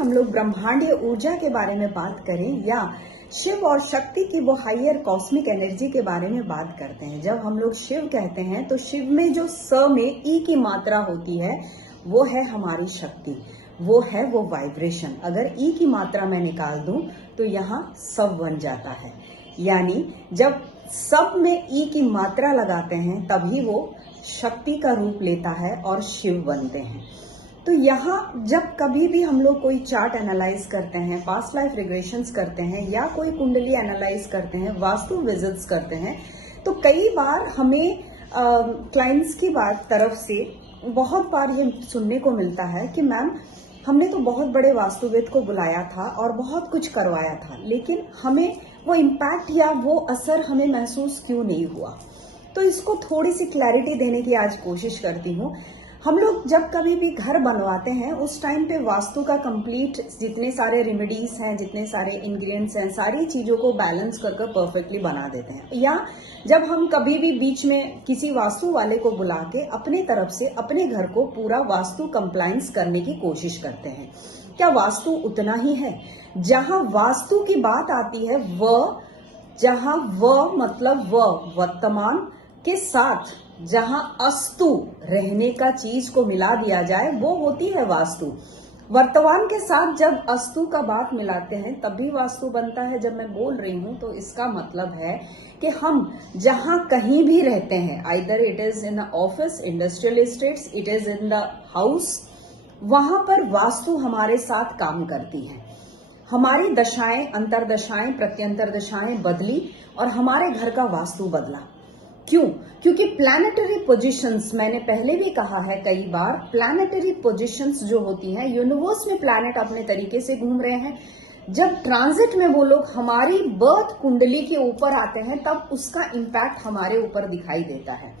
हम लोग ब्रह्मांडीय ऊर्जा के बारे में बात करें या शिव और शक्ति की वो हायर कॉस्मिक एनर्जी के बारे में बात करते हैं। जब हम लोग शिव कहते हैं तो शिव में जो स में ई की मात्रा होती है वो है हमारी शक्ति, वो है वो वाइब्रेशन। अगर ई की मात्रा मैं निकाल दूं तो यहाँ सब बन जाता है, यानी जब सब में ई की मात्रा लगाते हैं तभी वो शक्ति का रूप लेता है और शिव बनते हैं। तो यहाँ जब कभी भी हम लोग कोई चार्ट एनालाइज करते हैं, पास्ट लाइफ रिग्रेशंस करते हैं या कोई कुंडली एनालाइज करते हैं, वास्तु विजिट्स करते हैं, तो कई बार हमें क्लाइंट्स की तरफ से बहुत बार ये सुनने को मिलता है कि मैम हमने तो बहुत बड़े वास्तुविद को बुलाया था और बहुत कुछ करवाया था, लेकिन हमें वो इम्पैक्ट या वो असर हमें महसूस क्यों नहीं हुआ। तो इसको थोड़ी सी क्लैरिटी देने की आज कोशिश करती हूँ। हम लोग जब कभी भी घर बनवाते हैं उस टाइम पे वास्तु का कंप्लीट जितने सारे रेमेडीज हैं, जितने सारे इंग्रेडिएंट्स हैं, सारी चीजों को बैलेंस कर परफेक्टली बना देते हैं। या जब हम कभी भी बीच में किसी वास्तु वाले को बुला के अपने तरफ से अपने घर को पूरा वास्तु कंप्लायंस करने की कोशिश करते हैं। क्या वास्तु उतना ही है? जहां वास्तु की बात आती है जहां मतलब वर्तमान के साथ जहां अस्तु रहने का चीज को मिला दिया जाए वो होती है वास्तु। वर्तमान के साथ जब अस्तु का बात मिलाते हैं तभी वास्तु बनता है। जब मैं बोल रही हूं तो इसका मतलब है कि हम जहां कहीं भी रहते हैं, either it is in office, industrial estates, it is in the house, वहां पर वास्तु हमारे साथ काम करती है। हमारी दशाएं, अंतरदशाएं, प्रत्यंतर दशाएं बदली और हमारे घर का वास्तु बदला। क्यों? क्योंकि प्लैनेटरी पोजीशंस, मैंने पहले भी कहा है कई बार, प्लैनेटरी पोजीशंस जो होती हैं, यूनिवर्स में प्लैनेट अपने तरीके से घूम रहे हैं। जब ट्रांजिट में वो लोग हमारी बर्थ कुंडली के ऊपर आते हैं तब उसका इम्पैक्ट हमारे ऊपर दिखाई देता है।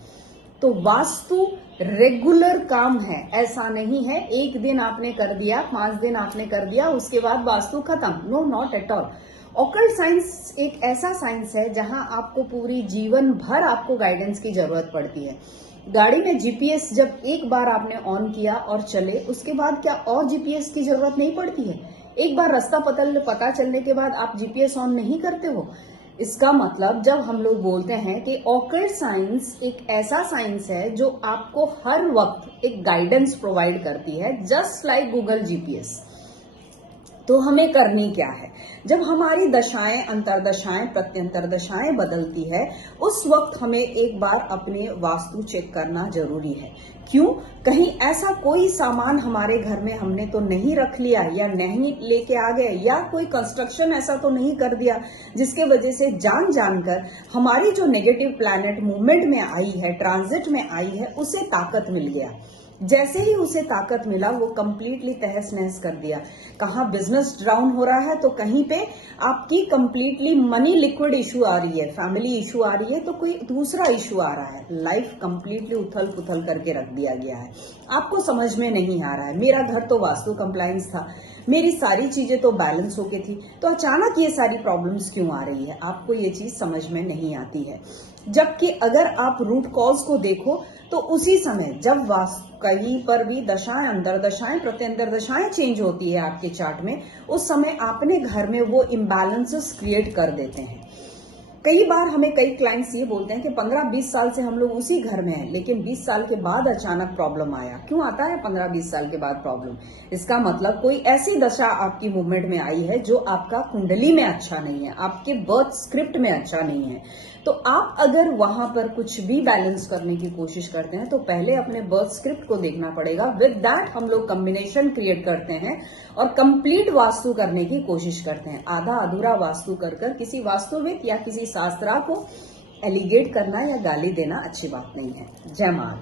तो वास्तु रेगुलर काम है, ऐसा नहीं है एक दिन आपने कर दिया, 5 दिन आपने कर दिया, उसके बाद वास्तु खत्म। No, not at all. Occult science एक ऐसा साइंस है जहां आपको पूरी जीवन भर आपको गाइडेंस की जरूरत पड़ती है। गाड़ी में जीपीएस जब एक बार आपने ऑन किया और चले, उसके बाद क्या और जीपीएस की जरूरत नहीं पड़ती है? एक बार रास्ता पता चलने के बाद आप जीपीएस ऑन नहीं करते हो? इसका मतलब जब हम लोग बोलते हैं कि ऑकल्ट साइंस एक ऐसा साइंस है जो आपको हर वक्त एक गाइडेंस प्रोवाइड करती है, जस्ट लाइक गूगल जीपीएस। तो हमें करनी क्या है? जब हमारी दशाएं, अंतरदशाएं, प्रत्यंतर दशाएं बदलती है, उस वक्त हमें एक बार अपने वास्तु चेक करना जरूरी है। क्यों? कहीं ऐसा कोई सामान हमारे घर में हमने तो नहीं रख लिया या नहीं लेके आ गए, या कोई कंस्ट्रक्शन ऐसा तो नहीं कर दिया जिसके वजह से जानकर हमारी जो नेगेटिव प्लैनेट मूवमेंट में आई है, ट्रांजिट में आई है, उसे ताकत मिल गया। जैसे ही उसे ताकत मिला वो कंप्लीटली तहस नहस कर दिया। कहाँ बिजनेस डाउन हो रहा है तो कहीं पे आपकी कंप्लीटली मनी लिक्विड इशू आ रही है, फैमिली इशू आ रही है, तो कोई दूसरा इशू आ रहा है। लाइफ कंप्लीटली उथल पुथल करके रख दिया गया है। आपको समझ में नहीं आ रहा है, मेरा घर तो वास्तु कंप्लायंस था, मेरी सारी चीजें तो बैलेंस होके थी, तो अचानक ये सारी प्रॉब्लम्स क्यों आ रही है? आपको ये चीज समझ में नहीं आती है। जबकि अगर आप रूट कॉज को देखो तो उसी समय जब कहीं पर भी दशाएं, अंतरदशाएं, प्रत्यंतर दशाएं चेंज होती है आपके चार्ट में, उस समय आपने घर में वो इम्बैलेंसेस क्रिएट कर देते हैं। कई बार हमें कई क्लाइंट्स ये बोलते हैं कि 15-20 साल से हम लोग उसी घर में हैं, लेकिन 20 साल के बाद अचानक प्रॉब्लम आया। क्यों आता है 15-20 साल के बाद प्रॉब्लम? इसका मतलब कोई ऐसी दशा आपकी मूवमेंट में आई है जो आपका कुंडली में अच्छा नहीं है, आपके बर्थ स्क्रिप्ट में अच्छा नहीं है। तो आप अगर वहां पर कुछ भी बैलेंस करने की कोशिश करते हैं तो पहले अपने बर्थ स्क्रिप्ट को देखना पड़ेगा। विद दैट हम लोग कॉम्बिनेशन क्रिएट करते हैं और कंप्लीट वास्तु करने की कोशिश करते हैं। आधा अधूरा वास्तु कर किसी वास्तुविद या किसी शास्त्रा को एलिगेट करना या गाली देना अच्छी बात नहीं है। जय महादेव।